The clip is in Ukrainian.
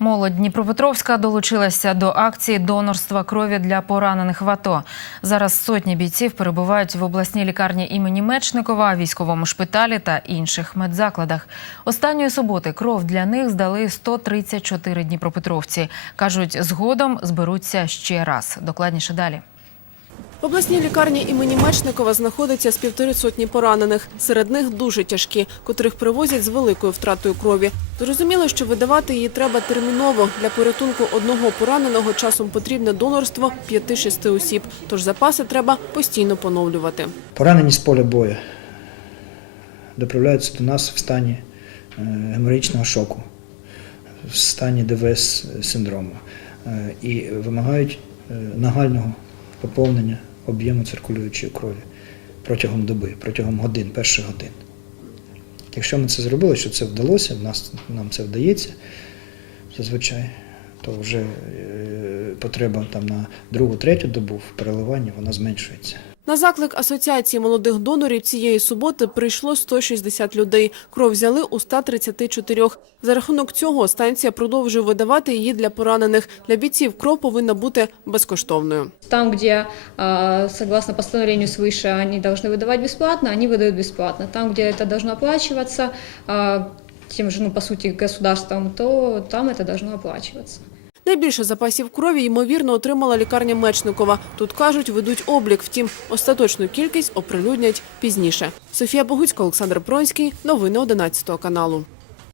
Молодь Дніпропетровська долучилася до акції донорства крові для поранених в АТО. Зараз сотні бійців перебувають в обласній лікарні імені Мечникова, військовому шпиталі та інших медзакладах. Останньої суботи кров для них здали 134 дніпропетровці. кажуть, згодом зберуться ще раз. Докладніше далі. В обласній лікарні імені Мечникова знаходиться з півтори сотні поранених. Серед них дуже тяжкі, котрих привозять з великою втратою крові. Зрозуміло, що видавати її треба терміново. Для порятунку одного пораненого часом потрібне донорство 5-6 осіб. Тож запаси треба постійно поновлювати. Поранені з поля бою доправляються до нас в стані е, геморрагічного шоку, в стані ДВС синдрому е, і вимагають е, нагального поповнення об'єму циркулюючої крові протягом доби, протягом годин, перших годин. Якщо ми це зробили, що це вдалося, нас, нам це вдається зазвичай, то вже е, потреба там на другу, третю добу в переливанні вона зменшується. На заклик Асоціації молодих донорів цієї суботи прийшло 160 людей. Кров взяли у 134. За рахунок цього станція продовжує видавати її для поранених. Для бійців кров повинна бути безкоштовною. Там, где, а, согласно постановлению свыше, они должны выдавать бесплатно, они выдают бесплатно. Там, где это должно оплачиваться а, тем же, ну, по сути, государством, то там это должно оплачиваться. Найбільше запасів крові, ймовірно, отримала лікарня Мечникова. Тут, кажуть, ведуть облік, втім, остаточну кількість оприлюднять пізніше. Софія Богуцька, Олександр Пронський. Новини 11 каналу.